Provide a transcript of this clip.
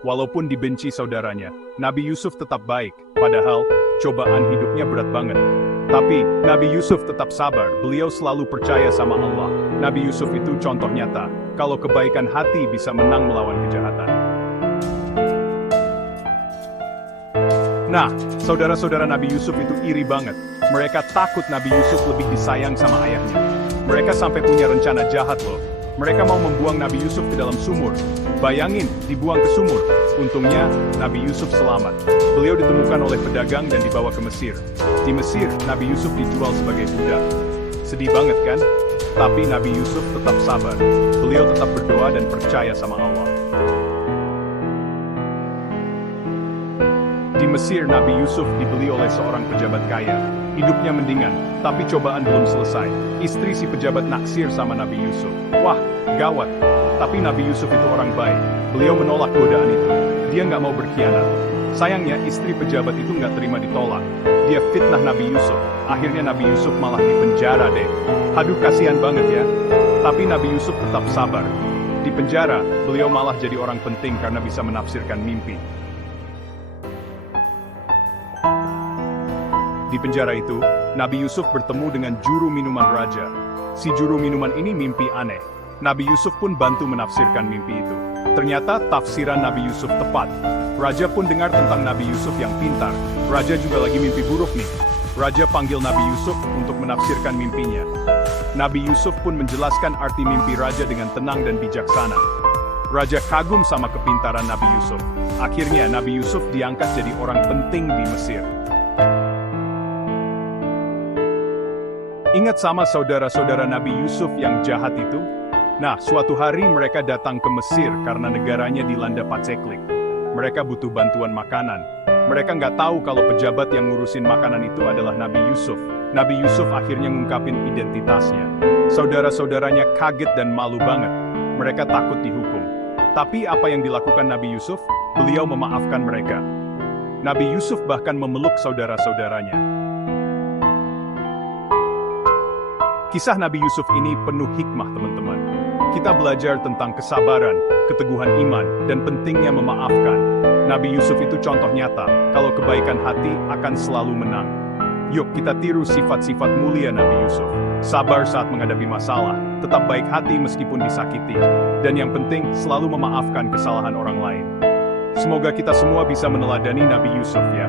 Walaupun dibenci saudaranya, Nabi Yusuf tetap baik, padahal cobaan hidupnya berat banget. Tapi, Nabi Yusuf tetap sabar, beliau selalu percaya sama Allah. Nabi Yusuf itu contoh nyata, kalau kebaikan hati bisa menang melawan kejahatan. Nah, saudara-saudara Nabi Yusuf itu iri banget. Mereka takut Nabi Yusuf lebih disayang sama ayahnya. Mereka sampai punya rencana jahat loh. Mereka mau membuang Nabi Yusuf ke dalam sumur. Bayangin, dibuang ke sumur. Untungnya, Nabi Yusuf selamat. Beliau ditemukan oleh pedagang dan dibawa ke Mesir. Di Mesir, Nabi Yusuf dijual sebagai budak. Sedih banget kan? Tapi Nabi Yusuf tetap sabar. Beliau tetap berdoa dan percaya sama Allah. Di Mesir, Nabi Yusuf dibeli oleh seorang pejabat kaya. Hidupnya mendingan, tapi cobaan belum selesai. Istri si pejabat naksir sama Nabi Yusuf. Wah, gawat. Tapi Nabi Yusuf itu orang baik. Beliau menolak godaan itu. Dia nggak mau berkhianat. Sayangnya, istri pejabat itu nggak terima ditolak. Dia fitnah Nabi Yusuf. Akhirnya Nabi Yusuf malah dipenjara deh. Aduh, kasihan banget ya. Tapi Nabi Yusuf tetap sabar. Di penjara, beliau malah jadi orang penting karena bisa menafsirkan mimpi. Di penjara itu, Nabi Yusuf bertemu dengan juru minuman raja. Si juru minuman ini mimpi aneh. Nabi Yusuf pun bantu menafsirkan mimpi itu. Ternyata tafsiran Nabi Yusuf tepat. Raja pun dengar tentang Nabi Yusuf yang pintar. Raja juga lagi mimpi buruk nih. Raja panggil Nabi Yusuf untuk menafsirkan mimpinya. Nabi Yusuf pun menjelaskan arti mimpi raja dengan tenang dan bijaksana. Raja kagum sama kepintaran Nabi Yusuf. Akhirnya Nabi Yusuf diangkat jadi orang penting di Mesir. Ingat sama saudara-saudara Nabi Yusuf yang jahat itu? Nah, suatu hari mereka datang ke Mesir karena negaranya dilanda paceklik. Mereka butuh bantuan makanan. Mereka nggak tahu kalau pejabat yang ngurusin makanan itu adalah Nabi Yusuf. Nabi Yusuf akhirnya ngungkapin identitasnya. Saudara-saudaranya kaget dan malu banget. Mereka takut dihukum. Tapi apa yang dilakukan Nabi Yusuf? Beliau memaafkan mereka. Nabi Yusuf bahkan memeluk saudara-saudaranya. Kisah Nabi Yusuf ini penuh hikmah, teman-teman. Kita belajar tentang kesabaran, keteguhan iman, dan pentingnya memaafkan. Nabi Yusuf itu contoh nyata, kalau kebaikan hati akan selalu menang. Yuk kita tiru sifat-sifat mulia Nabi Yusuf. Sabar saat menghadapi masalah, tetap baik hati meskipun disakiti, dan yang penting selalu memaafkan kesalahan orang lain. Semoga kita semua bisa meneladani Nabi Yusuf ya.